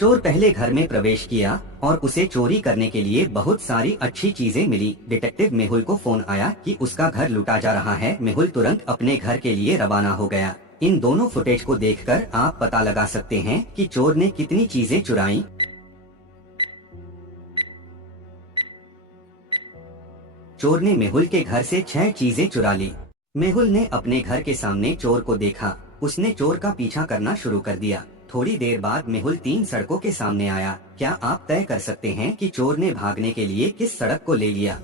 चोर पहले घर में प्रवेश किया और उसे चोरी करने के लिए बहुत सारी अच्छी चीजें मिली। डिटेक्टिव मेहुल को फोन आया कि उसका घर लूटा जा रहा है। मेहुल तुरंत अपने घर के लिए रवाना हो गया। इन दोनों फुटेज को देखकर आप पता लगा सकते हैं कि चोर ने कितनी चीजें चुराई। चोर ने मेहुल के घर से 6 चीजें चुरा ली। मेहुल ने अपने घर के सामने चोर को देखा। उसने चोर का पीछा करना शुरू कर दिया। थोड़ी देर बाद मेहुल 3 सड़कों के सामने आया। क्या आप तय कर सकते हैं कि चोर ने भागने के लिए किस सड़क को ले लिया?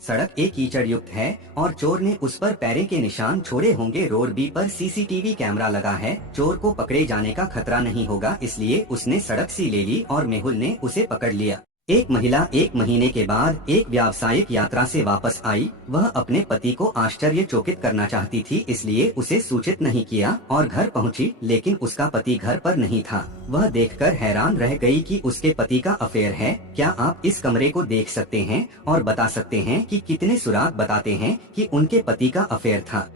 सड़क ए कीचड़ युक्त है और चोर ने उस पर पैरे के निशान छोड़े होंगे। रोड बी पर सीसीटीवी कैमरा लगा है। चोर को पकड़े जाने का खतरा नहीं होगा, इसलिए उसने सड़क सी ले ली और मेहुल ने उसे पकड़ लिया। एक महिला 1 महीने के बाद एक व्यावसायिक यात्रा से वापस आई। वह अपने पति को आश्चर्यचकित करना चाहती थी, इसलिए उसे सूचित नहीं किया और घर पहुंची, लेकिन उसका पति घर पर नहीं था। वह देखकर हैरान रह गई कि उसके पति का अफेयर है। क्या आप इस कमरे को देख सकते हैं और बता सकते हैं कि कितने सुराग बताते हैं कि उनके पति का अफेयर था?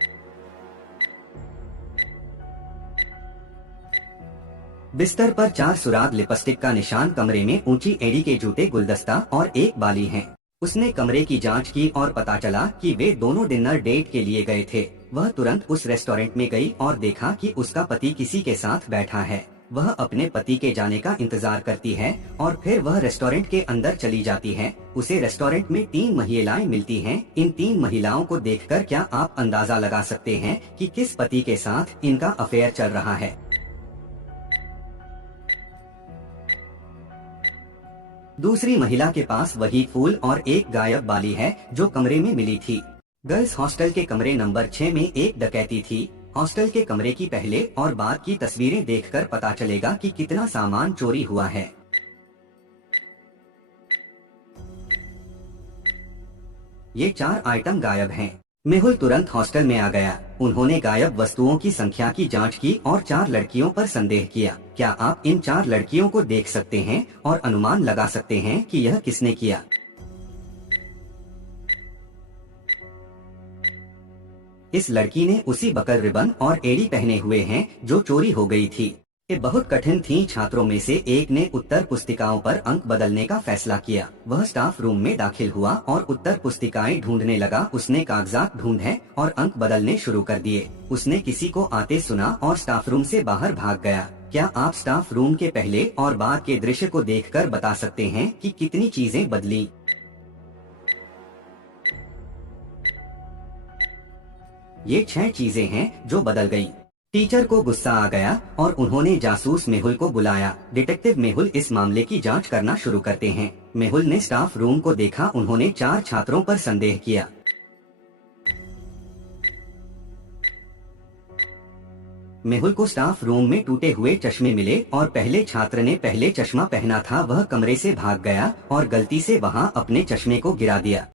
बिस्तर पर 4 सुराग, लिपस्टिक का निशान, कमरे में ऊंची एड़ी के जूते, गुलदस्ता और एक बाली हैं। उसने कमरे की जांच की और पता चला कि वे दोनों डिनर डेट के लिए गए थे। वह तुरंत उस रेस्टोरेंट में गई और देखा कि उसका पति किसी के साथ बैठा है। वह अपने पति के जाने का इंतजार करती है और फिर वह रेस्टोरेंट के अंदर चली जाती है। उसे रेस्टोरेंट में 3 महिलाएं मिलती हैं। इन 3 महिलाओं को देखकर क्या आप अंदाजा लगा सकते हैं कि किस पति के साथ इनका अफेयर चल रहा है? दूसरी महिला के पास वही फूल और एक गायब बाली है जो कमरे में मिली थी। गर्ल्स हॉस्टल के कमरे नंबर 6 में एक डकैती थी। हॉस्टल के कमरे की पहले और बाद की तस्वीरें देखकर पता चलेगा कि कितना सामान चोरी हुआ है। ये 4 आइटम गायब हैं। मेहुल तुरंत हॉस्टल में आ गया। उन्होंने गायब वस्तुओं की संख्या की जांच की और 4 लड़कियों पर संदेह किया। क्या आप इन 4 लड़कियों को देख सकते हैं और अनुमान लगा सकते हैं कि यह किसने किया? इस लड़की ने उसी बकल रिबन और एड़ी पहने हुए हैं जो चोरी हो गई थी। ये बहुत कठिन थी। छात्रों में से एक ने उत्तर पुस्तिकाओं पर अंक बदलने का फैसला किया। वह स्टाफ रूम में दाखिल हुआ और उत्तर पुस्तिकाएं ढूंढने लगा। उसने कागजात ढूंढे और अंक बदलने शुरू कर दिए। उसने किसी को आते सुना और स्टाफ रूम से बाहर भाग गया। क्या आप स्टाफ रूम के पहले और बाद के दृश्य को देखकर बता सकते हैं कि कितनी चीजें बदली? ये 6 चीजें हैं जो बदल गयी। टीचर को गुस्सा आ गया और उन्होंने जासूस मेहुल को बुलाया। डिटेक्टिव मेहुल इस मामले की जांच करना शुरू करते हैं। मेहुल ने स्टाफ रूम को देखा। उन्होंने 4 छात्रों पर संदेह किया। मेहुल को स्टाफ रूम में टूटे हुए चश्मे मिले और पहले छात्र ने पहले चश्मा पहना था। वह कमरे से भाग गया और गलती से वहां अपने चश्मे को गिरा दिया।